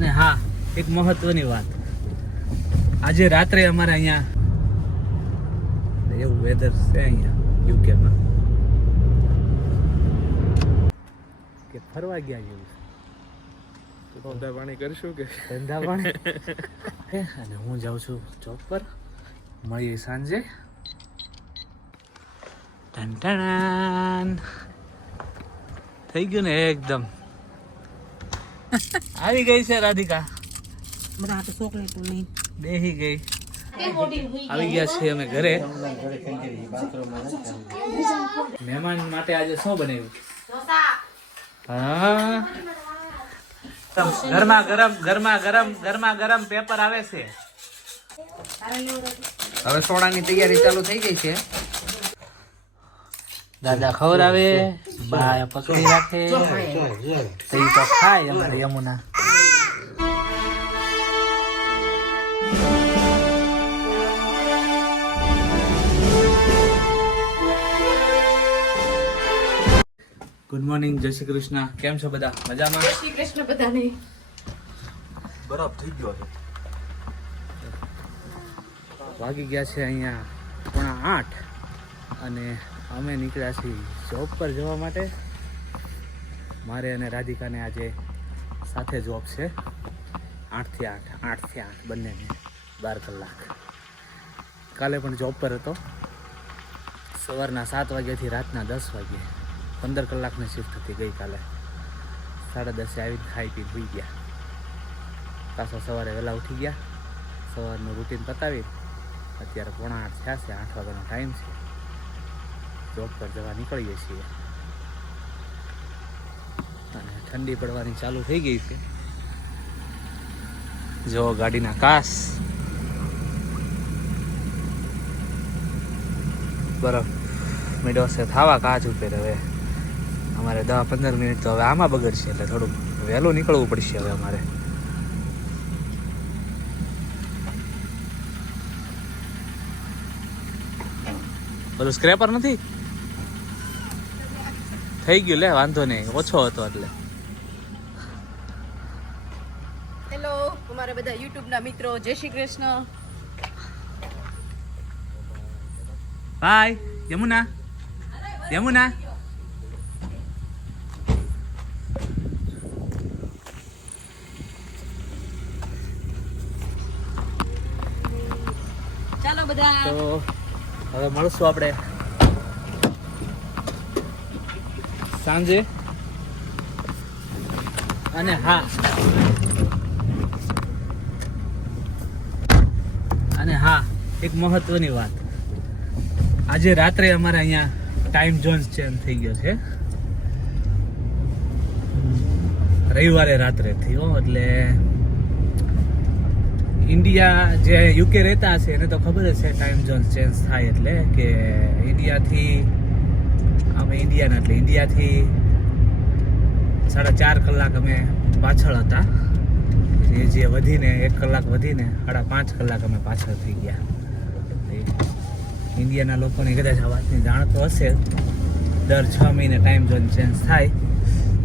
અને હા એક મહત્વની વાત. આજે રાત્રે અમારે અહીંયા એવું વેધર છે અહીંયા યુકેમાં કે ફરવા ગયા જેવું છે. ધંધા પાણી કરશું કે? ધંધા પાણી અને હું જાઉં છું ચોક પર. મળીએ સાંજે. ટન. થઈ ગયું ને એકદમ. આવી ગઈ છે રાધિકા. બધા તો ચોકલેટ લઈને બેહી ગઈ. આવી ગયા છીએ અમે ઘરે. મહેમાન માટે આજે શું બનાવ્યું? હા. ગરમા ગરમ ગરમા ગરમ ગરમા ગરમ પેપર આવે છે. હવે સોડાની તૈયારી ચાલુ થઈ ગઈ છે. દાદા ખવડાવે બા પકડી રાખે. તો ઈ તો ખાય અમારે યમુના. ગુડ મોર્નિંગ જય શ્રી કૃષ્ણ. કેમ છો બધા? મજામાં? શ્રી કૃષ્ણ બધાને. બરાબર થઈ ગયો છે. વાગી ગયા છે અહીંયા પોણા આઠ. અને અમે નીકળ્યા છીએ જોબ પર જવા માટે. મારે અને રાધિકાને આજે સાથે જોબ છે. આઠથી આઠ આઠથી આઠ બંનેને બાર કલાક. કાલે પણ જોબ પર હતો. સવારના સાત વાગ્યાથી રાતના દસ વાગ્યે પંદર કલાકની શિફ્ટ હતી ગઈકાલે સાડા દસે આવીને ખાઈ પી ભૂઈ ગયા. પાછો સવારે વહેલા ઉઠી ગયા. સવારનું રૂટીન પતાવી. અત્યારે પોણા આઠ થયા છે, આઠ વાગ્યાનો ટાઈમ છે. જોબ પર જવા નીકળીએ છીએ. અને ઠંડી પડવાની ચાલુ થઈ ગઈ છે. જો ગાડીના કાસ. બરફ મેડો છે, થાવા કાચ ઉપર હવે. અમારે દસ પંદર મિનિટ તો હવે આમાં બગડશે એટલે થોડુંક વહેલું નીકળવું પડશે હવે અમારે. બધું સ્ક્રેપર નથી? થઈ ગયું લે વાંધો નહીં. ઓછો હતો એટલે. હેલો અમારા બધા યુટ્યુબ ના મિત્રો જય શ્રી કૃષ્ણ. બાય યમુના? યમુના? ચાલો બધા. તો હવે મળશું આપણે. સાંજે. અને હા. અને હા, એક મહત્વની વાત. આજે રાત્રે અમારે અહીંયા ટાઈમ ઝોન ચેન્જ થઈ ગયો છે. રવિવારે રાત્રે થયો, એટલે ઇન્ડિયા જે યુકે રહેતા હશે, એને તો ખબર જ છે ટાઈમ ઝોન ચેન્જ થાય એટલે કે ઇન્ડિયાથી અમે ઇન્ડિયાના એટલે ઇન્ડિયાથી સાડા ચાર કલાક અમે પાછળ હતા. એ જે વધીને, એક કલાક વધીને સાડા પાંચ કલાક અમે પાછળ થઈ ગયા. ઇન્ડિયાના લોકોને કદાચ આ વાતની જાણ તો હશે. દર છ મહિને ટાઈમ ઝોન ચેન્જ થાય.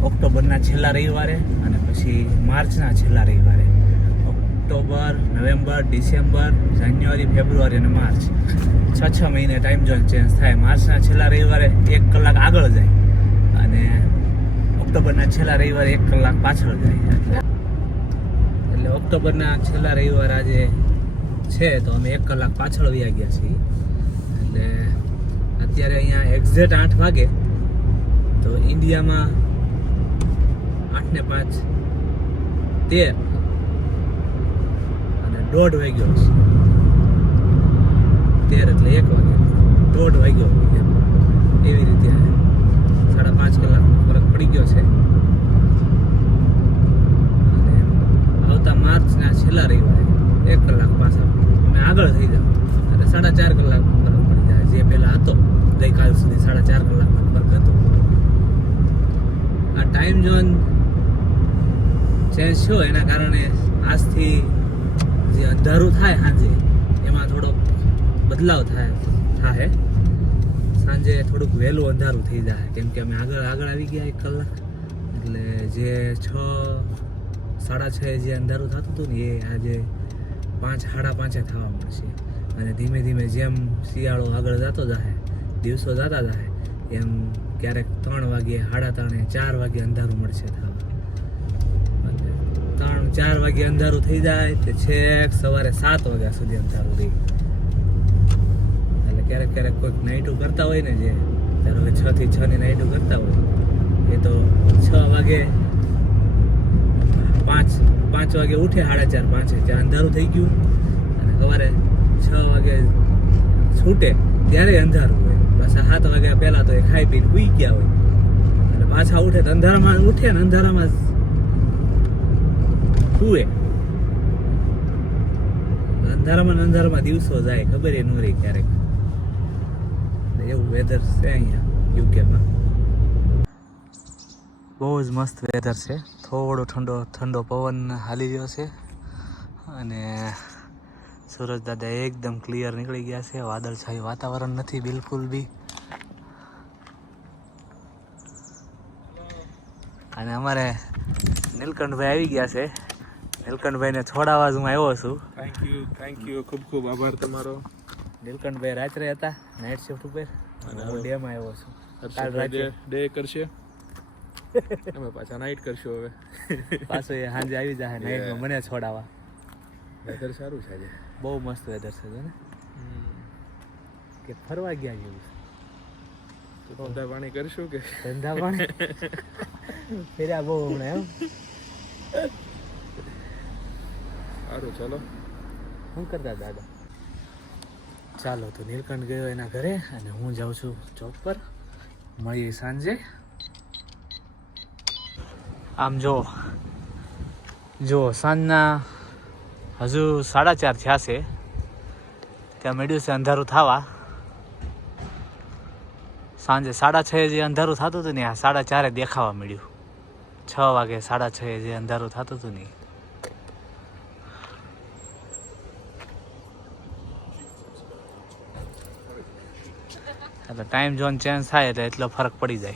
ઓક્ટોબરના છેલ્લા રવિવારે અને પછી માર્ચના છેલ્લા રવિવારે. October, November, December, January, February અને માર્ચ. છ છ મહિને ટાઈમ ઝોન ચેન્જ થાય. માર્ચના છેલ્લા રવિવારે એક કલાક આગળ જાય અને ઓક્ટોબરના છેલ્લા રવિવારે એક કલાક પાછળ જાય. એટલે ઓક્ટોબરના છેલ્લા રવિવાર આજે છે, તો અમે એક કલાક પાછળ વ્યા ગયા છીએ. એટલે અત્યારે અહીંયા એક્ઝેક્ટ આઠ વાગે, તો ઇન્ડિયામાં આઠ ને પાંચ તેર અને દોઢ વાગ્યો છે. તેર એટલે એક વાગે. દોઢ વાગ્યો. એવી રીતે સાડા પાંચ કલાક ફરક પડી ગયો છે. આવતા માર્ચના છેલ્લા રવિવારે એક કલાક પાછા અમે આગળ થઈ જાવ એટલે સાડા ચાર કલાકનો ફરક પડી જાય જે પહેલાં હતો, ગઈકાલ સુધી સાડા ચાર કલાકનો ફરક હતો. આ ટાઈમ ઝોન ચેન્જ થયો એના કારણે આજથી જે અંધારું થાય સાંજે, એમાં થોડો બદલાવ થાય થાય સાંજે થોડુંક વહેલું અંધારું થઈ જાય, કેમ કે અમે આગળ આગળ આવી ગયા એક કલાક. એટલે જે છ, સાડા છ જે અંધારું થતું હતું ને, એ આજે પાંચ, સાડા પાંચે થવા મળશે અને ધીમે ધીમે જેમ શિયાળો આગળ જતો જાય દિવસો જતા જાય એમ ક્યારેક ત્રણ વાગે સાડા ત્રણે ચાર વાગે અંધારું મળશે થવા. ત્રણ, ચાર વાગે અંધારું થઈ જાય, તે છેક સવારે સાત વાગ્યા સુધી અંધારું રહી. ક્યારેક ક્યારેક કોઈક નાઇટું કરતા હોય ને જે ત્યારે કે છ થી છ ની નાઇટું કરતા હોય, એ તો છ વાગે પાંચ પાંચ વાગે ઉઠે, સાડા ચાર પાંચે ત્યાં અંધારું થઈ ગયું, અને સવારે છ વાગે છૂટે, ત્યારે અંધારું હોય. પાછા સાત વાગ્યા પહેલા તો એ ખાઈ પીને સુઈ ગયા હોય. અને પાછા ઉઠે તો અંધારામાં, ઉઠે ને અંધારામાં સુવે અંધારામાં અંધારામાં દિવસો જાય, ખબર એ ન રહી ક્યારેક. એવું વેધર છે અહીંયા યુકેમાં બહુ જ મસ્ત વેધર છે. થોડો ઠંડો ઠંડો પવન હાલી રહ્યો છે. અને સૂરજ દાદા એકદમ ક્લિયર નીકળી ગયા છે. વાદળછાયું વાતાવરણ નથી બિલકુલ બી. અને અમારે નીલકંઠભાઈ આવી ગયા છે. નીલકંઠભાઈને થોડા અવાજ હું આવ્યો છું. થેન્ક યુ થેન્ક યુ ખૂબ ખૂબ આભાર તમારો. નીલકંઠભાઈ રાત્રે હતા નાઇટ શિફ્ટ ઉપર. અને હું ડેમ આવ્યો છું. કાલ રાત્રે ડે કરશે. અમે પાછા નાઇટ કરશું હવે. પાછો એ સાંજે આવી જાય નાઇટમાં મને છોડાવા વેધર સારું છે આજે. બહુ મસ્ત વેધર છે ને કે ફરવા ગયા જેવું છે. ધંધા પાણી કરશું કે? ધંધા પાણી? ફેર્યા બહુ હમણાં એમ? સારું ચાલો. શું કરતા દાદા ચાલો તો નીલકંઠ ગયો એના ઘરે અને હું જાઉં છું ચોક પર. મળીએ સાંજે. આમ જો જો સાંજના હજુ સાડા ચાર થયા છે. ત્યાં મળ્યું છે અંધારું થવા. સાંજે સાડા છ જે અંધારું થતું હતું ને, આ સાડા ચારે દેખાવા મળ્યું. છ વાગે સાડા છ જે અંધારું થતું હતું ને. એટલે ટાઈમ ઝોન ચેન્જ થાય એટલે એટલો ફરક પડી જાય.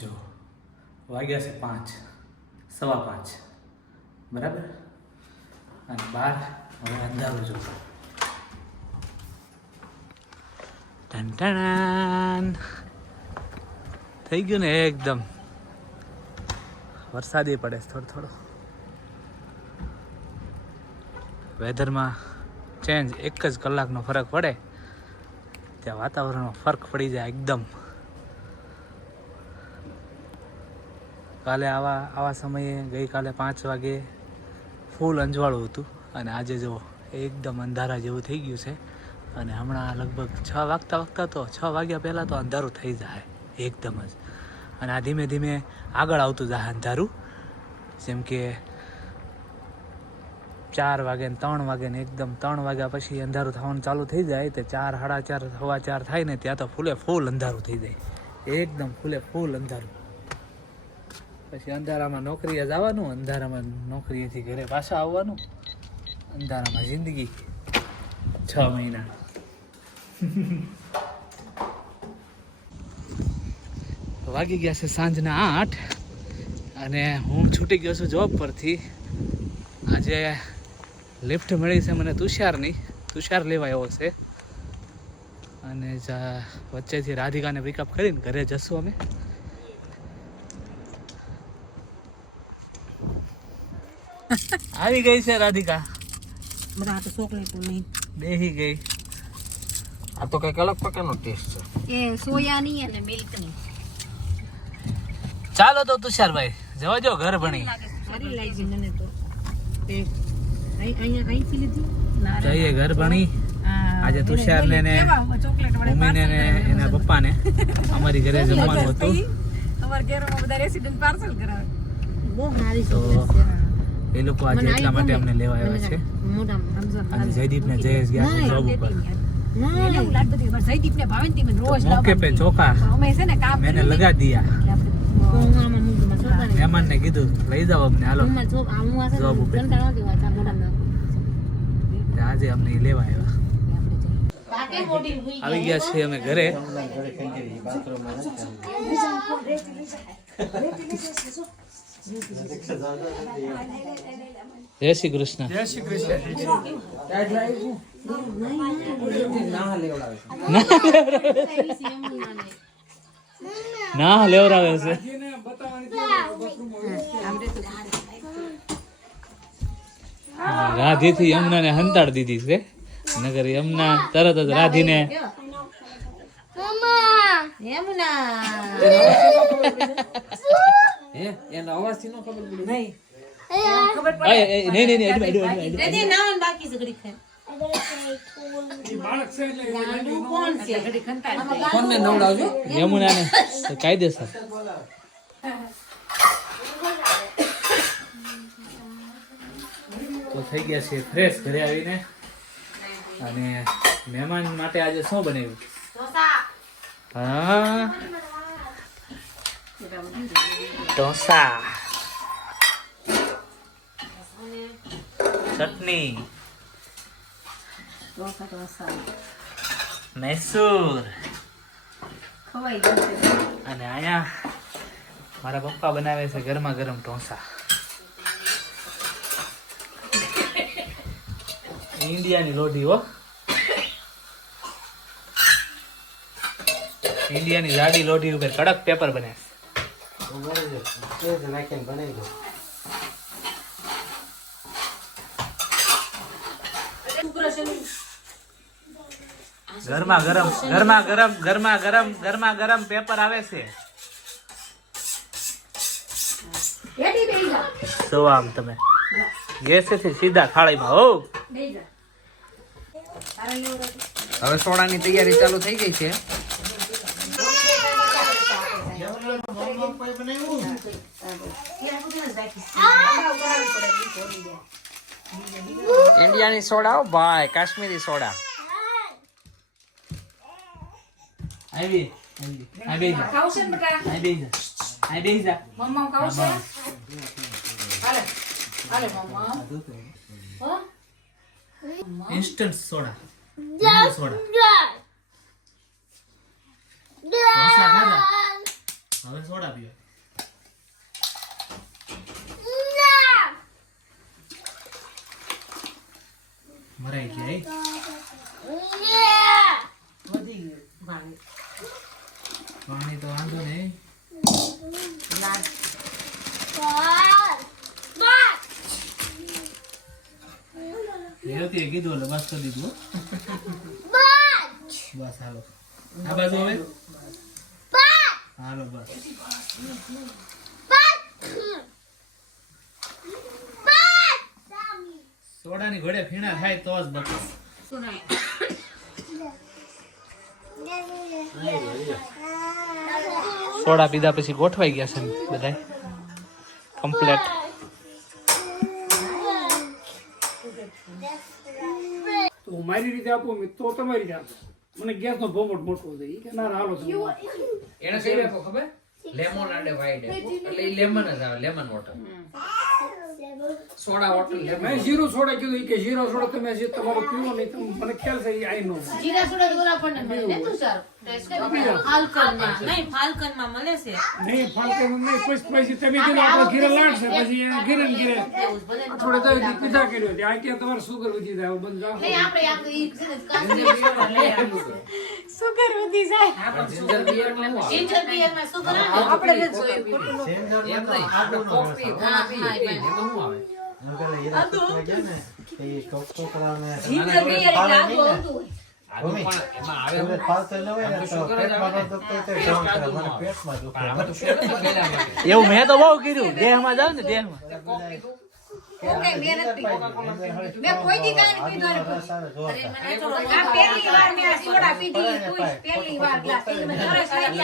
જો વાગ્યા છે પાંચ સવા પાંચ. બરાબર? અને બાર હવે અંધારું જો ટન. થઈ ગયું ને એકદમ. વરસાદ પડે થોડો થોડો. વેધરમાં ચેન્જ એક જ કલાકનો ફરક પડે. ત્યાં વાતાવરણમાં ફરક પડી જાય એકદમ. કાલે આવા આવા સમયે ગઈકાલે પાંચ વાગે ફૂલ અંજવાળું હતું. અને આજે જો એકદમ અંધારા જેવું થઈ ગયું છે. અને હમણાં લગભગ છ વાગતા વાગતા તો છ વાગ્યા પહેલાં તો અંધારું થઈ જાય. એકદમ જ. અને આ ધીમે ધીમે આગળ આવતું જાય અંધારું. જેમ કે ચાર વાગે ને ત્રણ વાગે ને એકદમ ત્રણ વાગ્યા પછી અંધારું થવાનું ચાલુ થઈ જાય તે ચાર, સાડા ચાર, સવા ચાર થાય ને ત્યાં તો ફૂલે ફૂલ અંધારું થઈ જાય. એકદમ ફૂલે ફૂલ અંધારું. પછી અંધારામાં નોકરીએ જવાનું, અંધારામાં નોકરીએથી ઘરે પાછા આવવાનું, અંધારામાં જિંદગી છ મહિના. વાગી ગયા છે સાંજના આઠ અને હું છૂટી ગયો છું જોબ પરથી. આજે લિફ્ટ મળી છે મને તુષારની. તુષાર લેવા આવ્યો છે. અને જા- વચ્ચેથી રાધિકાને પિકઅપ કરીને ઘરે જશું અમે. આવી ગઈ છે રાધિકા. બેહી ગઈ. આ તો કંઈક અલગ પ્રકારનો ટેસ્ટ છે. એ સોયાની અને મિલ્કની ચાલો તો તુષારભાઈ જવા જો ઘર ભણી. સારી લાગી મને તો. અહીંયા લીધી. જઈએ ઘર ભણી. આજે તુષાર ને ભૂમિને ને એના પપ્પાને. અમારી ઘરે જમવાનું હતું. અમારા ઘરમાં બધા રેસિડન્ટ પાર્સલ કરાવે. બહુ સારી છે. એ લોકો આજે એટલા માટે અમને લેવા આવ્યા છે. મોટા જયદીપ ને જયેશ ગયા જોબ ઉપર. ને. મને રોજ પે ચોખા. અમે છે ને કામ મેને લગા દિયા. મહેમાન ને કીધું લઈ જાઓ અમને હાલો. જોબ ઉપર. આજે અમને લેવા આવ્યા? આવી ગયા છીએ અમે ઘરે. જય શ્રી કૃષ્ણ. જય શ્રી કૃષ્ણ. ના લેવડાવે છે. રાધી થી યમુના ને હંતાડ દીધી છે. નગર યમુના તરત જ રાધીને યમુના ને કાયદેસર. તો થઈ ગયા છે ફ્રેશ ઘરે આવીને. અને મહેમાન માટે આજે શું બનાવ્યું? હા. ઢોસા. ચટણી. મૈસૂર. અને અહીંયા મારા પપ્પા બનાવે છે ગરમા ગરમ ઢોસા. ઇન્ડિયાની લોઢી હો ઇન્ડિયાની જાડી લોઢી ઉપર કડક પેપર બને ગરમા ગરમ ગરમા ગરમ ગરમા ગરમ ગરમા ગરમ પેપર આવે છે. તો આમ તમે. ગેસેથી સીધા થાળીમાં હો. હવે સોડાની તૈયારી ચાલુ થઈ ગઈ છે. ઇન્ડિયાની સોડા હો ભાઈ કાશ્મીરી સોડા. આવી આવી જા. આ બેહી જા. આ બેહી જા ઇન્સ્ટન્ટ સોડા. સોડા હવે સોડા પીવો મરાઈ ગયા એ? પાણી તો વાંધો નહીં. રેવતીએ કીધું એટલે બસ કરી દીધું બસ. હાલો. આ બાજુ હવે હાલો બસ. સોડાની ઘોડે ફીણા થાય તો જ બસ. સોડા પીધા પછી ગોઠવાઈ ગયા છે બધા કમ્પ્લેટ હું મારી રીતે આપું તો તમારી રીતે આપો. મને ગેસ નો ભોમટ મોટો છે ઈ કે ના ના હાલો તમે. એને કઈ રાખો ખબર? લેમન અને વાઈડ એટલે લેમન જ આવે લેમન વોટર સોડા વોટર લે મેં જીરો સોડા કીધું કે જીરો સોડા તમે જે તમારો પીવો નહીં તો મને ખ્યાલ છે આઈ નો જીરા સોડા તો પણ મળે ને તુષાર? ફાલ્કનમાં. નહીં, ફાલ્કનમાં મળે છે. નહીં ફાલકે નહીં કોઈ પૈસા તમે કીધું આપણે ઘીરે લાડશે પછી એને ઘીરે ઘીરે થોડે તો પીધા કર્યો ત્યાં આ કે તમારે સુગર વધી જાય બંધ બંધ નહીં, આપણે આપણે ઈ છે ને કાશ્મીરી સોડા લઈ આવીશું. જિંજર બિયરમાં? માં શું કરે આપણે જ જોઈએ આપણે કોફી આવે? શું? આમ તો ને. આવે. એવું મેં તો બહુ કીધું. દેહમાં જાવ ને દેહમાં. કોક કીધું? મેં નથી મેં કોઈ દી કાંઈ નથી પીધું અને પૂછ્યું. અરે મને તો આ પહેલી વાર મેં આ સોડા પીધી તુંય પહેલી વાર glass. એટલે મને તરસ લાગી.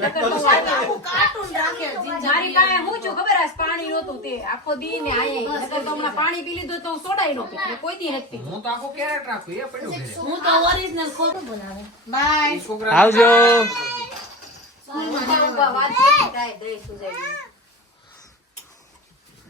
નકર તો આખું કાર્ટૂન રાખે ginger મારી પાસે હું છું ખબર આ પાણી નહોતું તે. આખો દી ને આયા નકર તો હમણાં પાણી પી લીધું તો હું સોડાઈ નો. કોઈ દી નથી હું તો આખો કેરેટ રાખું એ પડ્યું હું તો ઓરિજિનલ ખોટું બનાવે. બાય. આવજો. ઊભા વાત કરી થાય.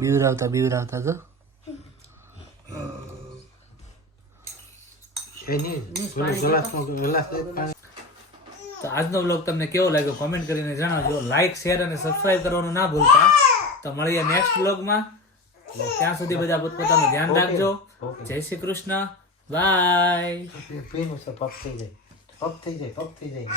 બીવરાવતા બીવરાવતા તો? તો આજનો બ્લોગ તમને કેવો લાગ્યો? કોમેન્ટ કરીને જણાવજો. લાઈક શેર અને સબસ્ક્રાઇબ કરવાનું ના ભૂલતા. તો મળીએ નેક્સ્ટ બ્લોગમાં ત્યાં સુધી બધા પોતપોતાનું ધ્યાન રાખજો. જય શ્રી કૃષ્ણ. બાય પપ થઈ જાય. પપ થઈ જાય પપ થઈ જાય.